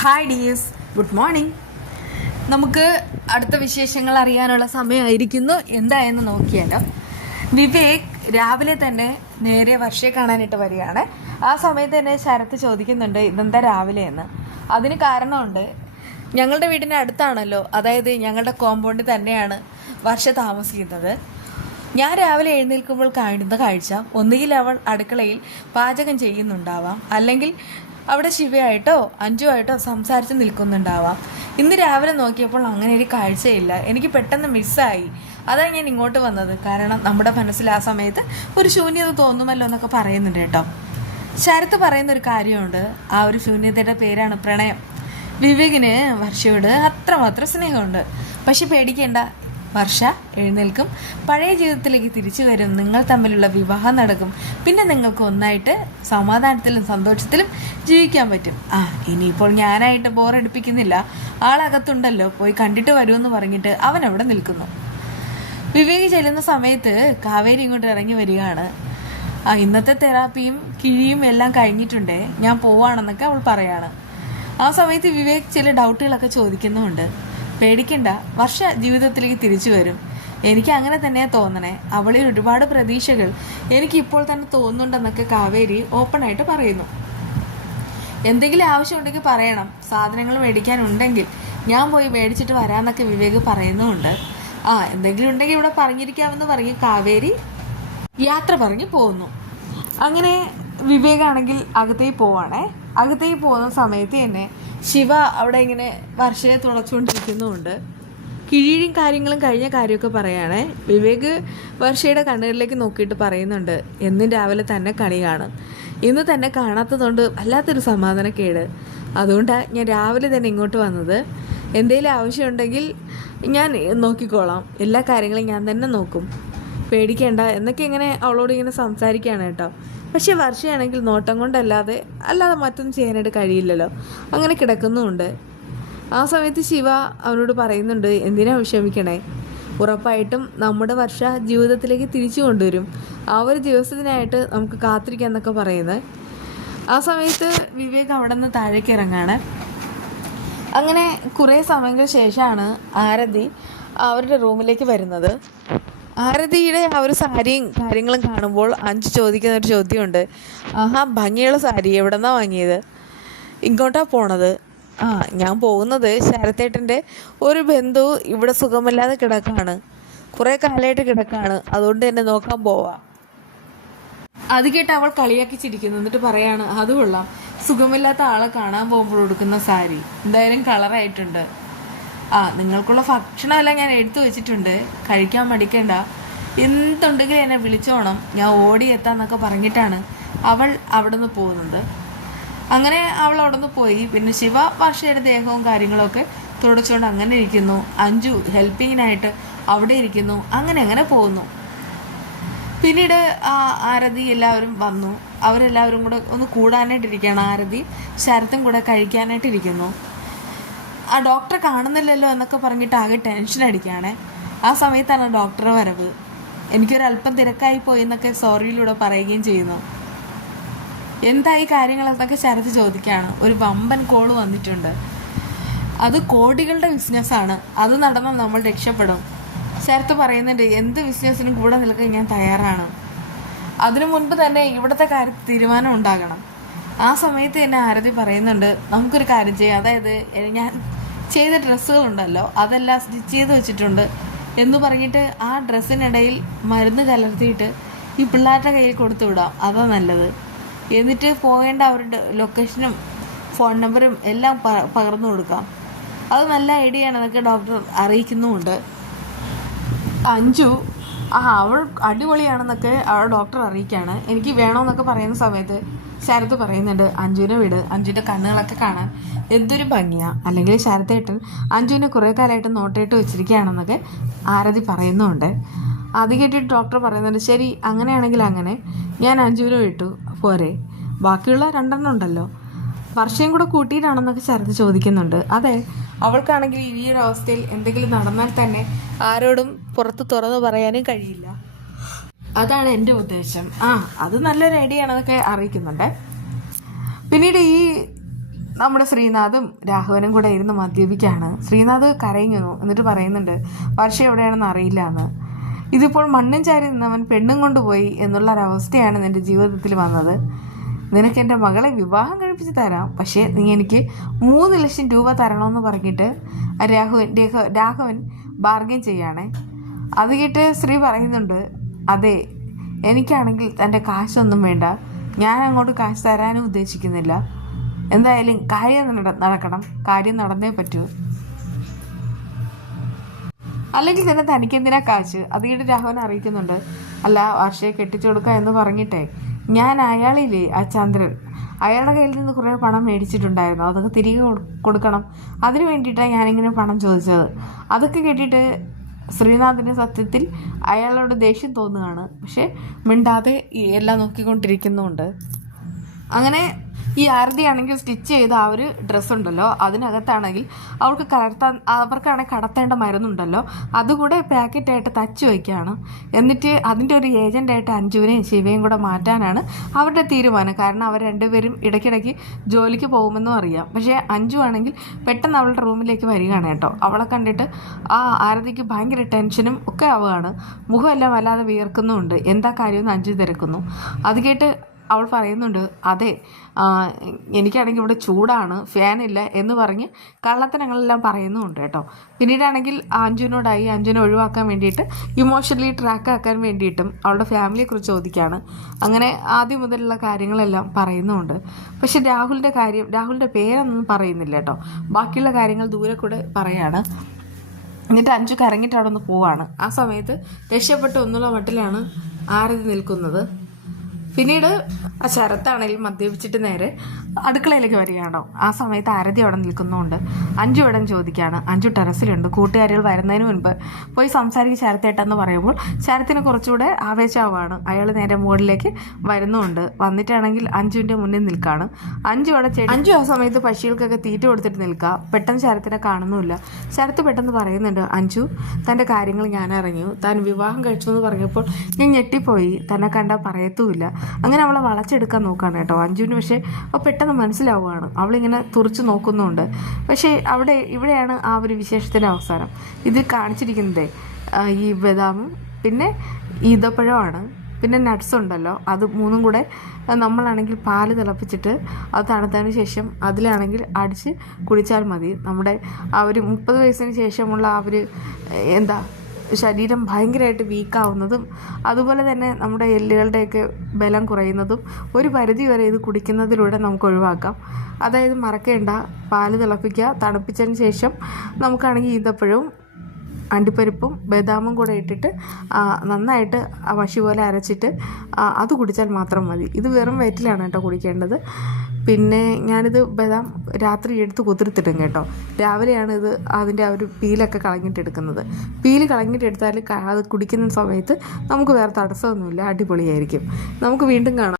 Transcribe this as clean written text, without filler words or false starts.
Hi dears, good morning. നമുക്ക് അടുത്ത വിശേഷങ്ങൾ അറിയാനുള്ള സമയമായിരിക്കുന്നു. എന്തായെന്ന് നോക്കിയാലോ. വിവേക് രാവിലെ തന്നെ നേരെ വർഷയെ കാണാനായിട്ട് വരികയാണ്. ആ സമയത്ത് തന്നെ ശരത്ത് ചോദിക്കുന്നുണ്ട്, ഇതെന്താ രാവിലെ എന്ന്. അതിന് കാരണമുണ്ട്. ഞങ്ങളുടെ വീടിൻ്റെ അടുത്താണല്ലോ, അതായത് ഞങ്ങളുടെ കോമ്പൗണ്ടിൽ തന്നെയാണ് വർഷ താമസിക്കുന്നത്. ഞാൻ രാവിലെ എഴുന്നേൽക്കുമ്പോൾ കാണുന്ന കാഴ്ച, ഒന്നുകിൽ അവൾ അടുക്കളയിൽ പാചകം ചെയ്യുന്നുണ്ടാവാം, അല്ലെങ്കിൽ അവിടെ ശിവയായിട്ടോ അഞ്ജുവായിട്ടോ സംസാരിച്ച് നിൽക്കുന്നുണ്ടാവാം. ഇന്ന് രാവിലെ നോക്കിയപ്പോൾ അങ്ങനെ ഒരു കാഴ്ചയില്ല. എനിക്ക് പെട്ടെന്ന് മിസ്സായി. അതാണ് ഞാൻ ഇങ്ങോട്ട് വന്നത്. കാരണം നമ്മുടെ മനസ്സിൽ ആ സമയത്ത് ഒരു ശൂന്യത തോന്നുമല്ലോ എന്നൊക്കെ പറയുന്നുണ്ട് കേട്ടോ. ശരത്ത് പറയുന്ന ഒരു കാര്യമുണ്ട്. ആ ഒരു ശൂന്യതയുടെ പേരാണ് പ്രണയം. വിവേകിന് വർഷയോട് അത്രമാത്രം സ്നേഹമുണ്ട്. പക്ഷെ പേടിക്കേണ്ട, വർഷ എഴുന്നേൽക്കും, പഴയ ജീവിതത്തിലേക്ക് തിരിച്ചു വരും, നിങ്ങൾ തമ്മിലുള്ള വിവാഹം നടക്കും, പിന്നെ നിങ്ങൾക്ക് ഒന്നായിട്ട് സമാധാനത്തിലും സന്തോഷത്തിലും ജീവിക്കാൻ പറ്റും. ഇനിയിപ്പോൾ ഞാനായിട്ട് ബോറടിപ്പിക്കുന്നില്ല, ആളകത്തുണ്ടല്ലോ, പോയി കണ്ടിട്ട് വരുമെന്ന് പറഞ്ഞിട്ട് അവൻ അവിടെ നിൽക്കുന്നു. വിവേക് ചെല്ലുന്ന സമയത്ത് കാവേരി ഇങ്ങോട്ട് ഇറങ്ങി വരികയാണ്. ഇന്നത്തെ തെറാപ്പിയും കിഴിയും എല്ലാം കഴിഞ്ഞിട്ടുണ്ടേ, ഞാൻ പോവാണെന്നൊക്കെ അവൾ പറയാണ്. ആ സമയത്ത് വിവേക് ചില ഡൗട്ടുകളൊക്കെ ചോദിക്കുന്നുമുണ്ട്. പേടിക്കണ്ട, വർഷ ജീവിതത്തിലേക്ക് തിരിച്ചു വരും. എനിക്ക് അങ്ങനെ തന്നെയാണ് തോന്നണേ. അവളിൽ ഒരുപാട് പ്രതീക്ഷകൾ എനിക്കിപ്പോൾ തന്നെ തോന്നുന്നുണ്ടെന്നൊക്കെ കാവേരി ഓപ്പണായിട്ട് പറയുന്നു. എന്തെങ്കിലും ആവശ്യമുണ്ടെങ്കിൽ പറയണം, സാധനങ്ങൾ മേടിക്കാനുണ്ടെങ്കിൽ ഞാൻ പോയി മേടിച്ചിട്ട് വരാമെന്നൊക്കെ വിവേക് പറയുന്നുമുണ്ട്. എന്തെങ്കിലും ഉണ്ടെങ്കിൽ ഇവിടെ പറഞ്ഞിരിക്കാമെന്ന് പറഞ്ഞ് കാവേരി യാത്ര പറഞ്ഞ് പോകുന്നു. അങ്ങനെ വിവേകാണെങ്കിൽ അകത്തേക്ക് പോവാണേ. അകത്തേക്ക് പോകുന്ന സമയത്ത് തന്നെ ശിവ അവിടെ ഇങ്ങനെ വർഷയെ തുളച്ചുകൊണ്ടിരിക്കുന്നുമുണ്ട്. കിഴിയും കാര്യങ്ങളും കഴിഞ്ഞ കാര്യമൊക്കെ പറയുകയാണേ. വിവേക് വർഷയുടെ കണ്ണുകളിലേക്ക് നോക്കിയിട്ട് പറയുന്നുണ്ട്, എന്നും രാവിലെ തന്നെ കണി കാണും, ഇന്ന് തന്നെ കാണാത്തതുകൊണ്ട് വല്ലാത്തൊരു സമാധാനക്കേട്. അതുകൊണ്ടാണ് ഞാൻ രാവിലെ തന്നെ ഇങ്ങോട്ട് വന്നത്. എന്തെങ്കിലും ആവശ്യമുണ്ടെങ്കിൽ ഞാൻ നോക്കിക്കോളാം, എല്ലാ കാര്യങ്ങളും ഞാൻ തന്നെ നോക്കും, പേടിക്കേണ്ട എന്നൊക്കെ ഇങ്ങനെ അവളോട് ഇങ്ങനെ സംസാരിക്കുകയാണ് കേട്ടോ. പക്ഷെ വർഷയാണെങ്കിൽ നോട്ടം കൊണ്ടല്ലാതെ മറ്റൊന്നും ചെയ്യാനായിട്ട് കഴിയില്ലല്ലോ, അങ്ങനെ കിടക്കുന്നുമുണ്ട്. ആ സമയത്ത് ശിവ അവനോട് പറയുന്നുണ്ട്, എന്തിനാ വിഷമിക്കണേ, ഉറപ്പായിട്ടും നമ്മുടെ വർഷ ജീവിതത്തിലേക്ക് തിരിച്ചു കൊണ്ടുവരും, ആ ഒരു ദിവസത്തിനായിട്ട് നമുക്ക് കാത്തിരിക്കാമെന്നൊക്കെ പറയുന്നത്. ആ സമയത്ത് വിവേക് അവിടെ നിന്ന് താഴേക്ക് ഇറങ്ങാണ്. അങ്ങനെ കുറേ സമയങ്ങൾക്ക് ശേഷമാണ് ആരതി അവരുടെ റൂമിലേക്ക് വരുന്നത്. ആരതിയുടെ ആ ഒരു സാരിയും കാര്യങ്ങളും കാണുമ്പോൾ അഞ്ച് ചോദിക്കുന്ന ഒരു ചോദ്യമുണ്ട്. ഭംഗിയുള്ള സാരി എവിടെ നിന്നാണ് വാങ്ങിയത്, ഇങ്ങോട്ടാണ് പോണത്? ഞാൻ പോകുന്നത് ശരത്തേട്ടൻ്റെ ഒരു ബന്ധു ഇവിടെ സുഖമില്ലാതെ കിടക്കാണ്, കുറേ കാലമായിട്ട് കിടക്കാണ്, അതുകൊണ്ട് തന്നെ നോക്കാൻ പോവാ. അത് കേട്ട് അവൾ കളിയാക്കി ചിരിക്കുന്നു. എന്നിട്ട് പറയാണ്, അത് കൊള്ളാം, സുഖമില്ലാത്ത ആളെ കാണാൻ പോകുമ്പോൾ കൊടുക്കുന്ന സാരി എന്തായാലും കളറായിട്ടുണ്ട്. നിങ്ങൾക്കുള്ള ഭക്ഷണമെല്ലാം ഞാൻ എടുത്തു വെച്ചിട്ടുണ്ട്, കഴിക്കാൻ മടിക്കണ്ട, എന്തുണ്ടെങ്കിലും എന്നെ വിളിച്ചോണം, ഞാൻ ഓടിയെത്താന്നൊക്കെ പറഞ്ഞിട്ടാണ് അവൾ അവിടെ നിന്ന് പോകുന്നത്. അങ്ങനെ അവൾ അവിടെ നിന്ന് പോയി. പിന്നെ ശിവ വർഷയുടെ ദേഹവും കാര്യങ്ങളൊക്കെ തുടച്ചുകൊണ്ട് അങ്ങനെ ഇരിക്കുന്നു. അഞ്ജു ഹെൽപ്പിങ്ങിനായിട്ട് അവിടെ ഇരിക്കുന്നു. അങ്ങനെ പോകുന്നു. പിന്നീട് ആരതി എല്ലാവരും വന്നു. അവരെല്ലാവരും കൂടെ ഒന്ന് കൂടാനായിട്ടിരിക്കുകയാണ്. ആരതി ശരത്തും കൂടെ കഴിക്കാനായിട്ടിരിക്കുന്നു. ഡോക്ടറെ കാണുന്നില്ലല്ലോ എന്നൊക്കെ പറഞ്ഞിട്ട് ആകെ ടെൻഷൻ അടിക്കുകയാണേ. ആ സമയത്താണ് ഡോക്ടറെ വരവ്. എനിക്കൊരല്പം തിരക്കായി പോയി എന്നൊക്കെ സോറിയിലൂടെ പറയുകയും ചെയ്യുന്നു. എന്തായി കാര്യങ്ങളെന്നൊക്കെ ശരത്ത് ചോദിക്കുകയാണ്. ഒരു വമ്പൻ കോള് വന്നിട്ടുണ്ട്, അത് കോടികളുടെ ബിസിനസ്സാണ്, അത് നടന്നാൽ നമ്മൾ രക്ഷപ്പെടും. ശരത്ത് പറയുന്നുണ്ട്, എന്ത് ബിസിനസ്സിനും കൂടെ നിൽക്കാൻ ഞാൻ തയ്യാറാണ്, അതിനു മുൻപ് തന്നെ ഇവിടുത്തെ കാര്യത്തിൽ തീരുമാനം ഉണ്ടാകണം. ആ സമയത്ത് തന്നെ ആരതി പറയുന്നുണ്ട്, നമുക്കൊരു കാര്യം ചെയ്യാം, അതായത് ഞാൻ ചെയ്ത ഡ്രസ്സുകളുണ്ടല്ലോ അതെല്ലാം സ്റ്റിച്ച് ചെയ്ത് വെച്ചിട്ടുണ്ട് എന്ന് പറഞ്ഞിട്ട് ആ ഡ്രസ്സിനിടയിൽ മരുന്ന് കലർത്തിയിട്ട് ഈ പിള്ളേരുടെ കയ്യിൽ കൊടുത്തു വിടാം, അതാ നല്ലത്. എന്നിട്ട് പോകേണ്ട അവരുടെ ലൊക്കേഷനും ഫോൺ നമ്പറും എല്ലാം പകർന്നു കൊടുക്കാം, അത് നല്ല ഐഡിയ ആണെന്നൊക്കെ ഡോക്ടർ അറിയിക്കുന്നുമുണ്ട്. അഞ്ജു അവൾ അടിപൊളിയാണെന്നൊക്കെ അവൾ ഡോക്ടർ അറിയിക്കുകയാണ്. എനിക്ക് വേണമെന്നൊക്കെ പറയുന്ന സമയത്ത് ശരത്ത് പറയുന്നുണ്ട്, അഞ്ജുവിനെ വിട്, അഞ്ജുവിൻ്റെ കണ്ണുകളൊക്കെ കാണാൻ എന്തൊരു ഭംഗിയാണ്, അല്ലെങ്കിൽ ശരത്തേട്ടൻ അഞ്ജുവിനെ കുറേ കാലമായിട്ട് നോട്ടയിട്ട് വെച്ചിരിക്കുകയാണെന്നൊക്കെ ആരതി പറയുന്നുമുണ്ട്. അത് കേട്ടിട്ട് ഡോക്ടർ പറയുന്നുണ്ട്, ശരി അങ്ങനെയാണെങ്കിൽ അങ്ങനെ, ഞാൻ അഞ്ജുവിനെ വിട്ടു പോരെ, ബാക്കിയുള്ള 2 ഉണ്ടല്ലോ, വർഷയും കൂടെ കൂട്ടിയിട്ടാണെന്നൊക്കെ ശരത്ത് ചോദിക്കുന്നുണ്ട്. അതെ, അവൾക്കാണെങ്കിൽ ഈ ഒരു അവസ്ഥയിൽ എന്തെങ്കിലും നടന്നാൽ തന്നെ ആരോടും പുറത്ത് തുറന്നു പറയാനും കഴിയില്ല, അതാണ് എൻ്റെ ഉദ്ദേശം. അത് നല്ലൊരു ഐഡിയ ആണെന്നൊക്കെ അറിയിക്കുന്നുണ്ട്. പിന്നീട് ഈ നമ്മുടെ ശ്രീനാഥും രാഘവനും കൂടെ ഇരുന്ന് മദ്യപിക്കാണ്. ശ്രീനാഥ് കരയുന്നു. എന്നിട്ട് പറയുന്നുണ്ട് വർഷ എവിടെയാണെന്ന് അറിയില്ല എന്ന്. ഇതിപ്പോൾ മണ്ണും ചാരി നിന്നവൻ പെണ്ണും കൊണ്ടുപോയി എന്നുള്ളൊരവസ്ഥയാണ് നിൻ്റെ ജീവിതത്തിൽ വന്നത്. നിനക്ക് എൻ്റെ മകളെ വിവാഹം കഴിപ്പിച്ച് തരാം, പക്ഷേ നീ എനിക്ക് 3 ലക്ഷം രൂപ തരണമെന്ന് പറഞ്ഞിട്ട് രാഘവൻ ബാർഗൈൻ ചെയ്യാണ്. അത് കേട്ട് ശ്രീ പറയുന്നുണ്ട്, അതെ, എനിക്കാണെങ്കിൽ തൻ്റെ കാശൊന്നും വേണ്ട, ഞാൻ അങ്ങോട്ട് കാശ് തരാനും ഉദ്ദേശിക്കുന്നില്ല. എന്തായാലും കാര്യം നടക്കണം, കാര്യം നടന്നേ പറ്റൂ, അല്ലെങ്കിൽ തന്നെ തനിക്കെന്തിനാ കാശ്. അത് കേട്ട് രാഘവൻ അറിയിക്കുന്നുണ്ട്, അല്ല വർഷയെ കെട്ടിച്ചു കൊടുക്കുക എന്ന് പറഞ്ഞിട്ടേ ഞാൻ അയാളില്ലേ ആ ചന്ദ്രൻ, അയാളുടെ കയ്യിൽ നിന്ന് കുറേ പണം മേടിച്ചിട്ടുണ്ടായിരുന്നു, അതൊക്കെ തിരികെ കൊടുക്കണം, അതിന് വേണ്ടിയിട്ടാണ് ഞാനിങ്ങനെ പണം ചോദിച്ചത്. അതൊക്കെ കേട്ടിട്ട് ശ്രീനാഥിന് സത്യത്തിൽ അയാളോട് ദേഷ്യം തോന്നുകയാണ്. പക്ഷെ മിണ്ടാതെ എല്ലാം നോക്കിക്കൊണ്ടിരിക്കുന്നുണ്ട്. അങ്ങനെ ഈ ആരതി ആണെങ്കിൽ സ്റ്റിച്ച് ചെയ്ത ആ ഒരു ഡ്രസ്സുണ്ടല്ലോ, അതിനകത്താണെങ്കിൽ അവർക്കാണെങ്കിൽ കടത്തേണ്ട മരുന്നുണ്ടല്ലോ, അതുകൂടെ പാക്കറ്റായിട്ട് തച്ച് വയ്ക്കുകയാണ്. എന്നിട്ട് അതിൻ്റെ ഒരു ഏജൻ്റായിട്ട് അഞ്ജുവിനെയും ശിവയും കൂടെ മാറ്റാനാണ് അവരുടെ തീരുമാനം. കാരണം അവർ രണ്ടുപേരും ഇടയ്ക്കിടയ്ക്ക് ജോലിക്ക് പോകുമെന്നും അറിയാം. പക്ഷേ അഞ്ജു ആണെങ്കിൽ പെട്ടെന്ന് അവളുടെ റൂമിലേക്ക് വരികയാണ് കേട്ടോ. അവളെ കണ്ടിട്ട് ആ ആരതിക്ക് ഭയങ്കര ടെൻഷനും ഒക്കെ ആവുകയാണ്. മുഖമെല്ലാം വല്ലാതെ വിയർക്കുന്നുമുണ്ട്. എന്താ കാര്യമെന്ന് അഞ്ജു തിരക്കുന്നു. അത് കേട്ട് അവൾ പറയുന്നുണ്ട്, അതെ, എനിക്കാണെങ്കിൽ ഇവിടെ ചൂടാണ്, ഫാനില്ല എന്ന് പറഞ്ഞ് കള്ളത്തനങ്ങളെല്ലാം പറയുന്നുമുണ്ട് കേട്ടോ. പിന്നീടാണെങ്കിൽ അഞ്ജുവിനെ ഒഴിവാക്കാൻ വേണ്ടിയിട്ട് ഇമോഷണലി ട്രാക്ക് ആക്കാൻ വേണ്ടിയിട്ടും അവളുടെ ഫാമിലിയെക്കുറിച്ച് ചോദിക്കുകയാണ്. അങ്ങനെ ആദ്യം മുതലുള്ള കാര്യങ്ങളെല്ലാം പറയുന്നുമുണ്ട്. പക്ഷെ രാഹുലിൻ്റെ പേരൊന്നും പറയുന്നില്ല കേട്ടോ. ബാക്കിയുള്ള കാര്യങ്ങൾ ദൂരെ കൂടെ പറയാണ്. എന്നിട്ട് അഞ്ജു കരങ്ങിട്ട് അവിടെ നിന്ന് പോവാണ്. ആ സമയത്ത് രക്ഷപ്പെട്ട് ഒന്നുള്ള മട്ടിലാണ് ആരതി നിൽക്കുന്നത്. പിന്നീട് ആ ശരത്താണെങ്കിലും മദ്യപിച്ചിട്ട് നേരെ അടുക്കളയിലേക്ക് വരികയാണോ. ആ സമയത്ത് ആരതി അവിടെ നിൽക്കുന്നുണ്ട്. അഞ്ജു ഇവിടെ ചോദിക്കുകയാണ്. അഞ്ജു ടെറസിലുണ്ട്. കൂട്ടുകാരികൾ വരുന്നതിന് മുൻപ് പോയി സംസാരിക്കുക ശരത്തേട്ടെന്ന് പറയുമ്പോൾ ശരത്തിന് കുറച്ചുകൂടെ ആവേശമാവാണ്. അയാൾ നേരെ മുകളിലേക്ക് വരുന്നുമുണ്ട്. വന്നിട്ടാണെങ്കിൽ അഞ്ജുവിൻ്റെ മുന്നിൽ നിൽക്കുകയാണ്. അഞ്ജു ആ സമയത്ത് പക്ഷികൾക്കൊക്കെ തീറ്റ കൊടുത്തിട്ട് നിൽക്കുക. പെട്ടെന്ന് ശരത്തിനെ കാണുന്നുമില്ല. ശരത്ത് പെട്ടെന്ന് പറയുന്നുണ്ട്, അഞ്ജു, തൻ്റെ കാര്യങ്ങൾ ഞാൻ അറിഞ്ഞു, താൻ വിവാഹം കഴിച്ചു എന്ന് പറഞ്ഞപ്പോൾ ഞാൻ ഞെട്ടിപ്പോയി, തന്നെ കണ്ടാൽ പറയത്തുമില്ല. അങ്ങനെ അവളെ വളച്ചെടുക്കാൻ നോക്കുകയാണ് കേട്ടോ അഞ്ജുവിന്. പക്ഷേ പെട്ടെന്ന് മനസ്സിലാവുകയാണ്. അവളിങ്ങനെ തുറച്ചു നോക്കുന്നുണ്ട്. പക്ഷേ ഇവിടെയാണ് ആ ഒരു വിശേഷത്തിൻ്റെ അവസാനം. ഇത് കാണിച്ചിരിക്കുന്നത് ഈ ബദാമും പിന്നെ ഈന്തപ്പഴമാണ്, പിന്നെ നട്ട്സ് ഉണ്ടല്ലോ, അത് 3ഉം കൂടെ നമ്മളാണെങ്കിൽ പാല് തിളപ്പിച്ചിട്ട് അത് തണുത്തതിന് ശേഷം അതിലാണെങ്കിൽ അടിച്ച് കുടിച്ചാൽ മതി. നമ്മുടെ ആ ഒരു 30 വയസ്സിന് ശേഷമുള്ള ആ ഒരു ശരീരം ഭയങ്കരമായിട്ട് വീക്കാവുന്നതും അതുപോലെ തന്നെ നമ്മുടെ എല്ലുകളുടെയൊക്കെ ബലം കുറയുന്നതും ഒരു പരിധി വരെ ഇത് കുടിക്കുന്നതിലൂടെ നമുക്ക് ഒഴിവാക്കാം. അതായത് മറക്കേണ്ട, പാല് തിളപ്പിക്കുക, തണുപ്പിച്ചതിന് ശേഷം നമുക്കാണെങ്കിൽ ഈന്തപ്പഴവും അണ്ടിപ്പരിപ്പും ബദാമും കൂടെ ഇട്ടിട്ട് നന്നായിട്ട് മഷി പോലെ അരച്ചിട്ട് അത് കുടിച്ചാൽ മാത്രം മതി. ഇത് വെറും വയറ്റിലാണ് കേട്ടോ കുടിക്കേണ്ടത്. പിന്നെ ഞാനിത് ബദാം രാത്രി എടുത്ത് കുതിർത്തിടും കേട്ടോ. രാവിലെയാണ് അതിൻ്റെ ആ ഒരു പീലൊക്കെ കളഞ്ഞിട്ടെടുക്കുന്നത്. പീല് കളഞ്ഞിട്ടെടുത്താൽ അത് കുടിക്കുന്ന സമയത്ത് നമുക്ക് വേറെ തടസ്സമൊന്നുമില്ല, അടിപൊളിയായിരിക്കും. നമുക്ക് വീണ്ടും കാണാം.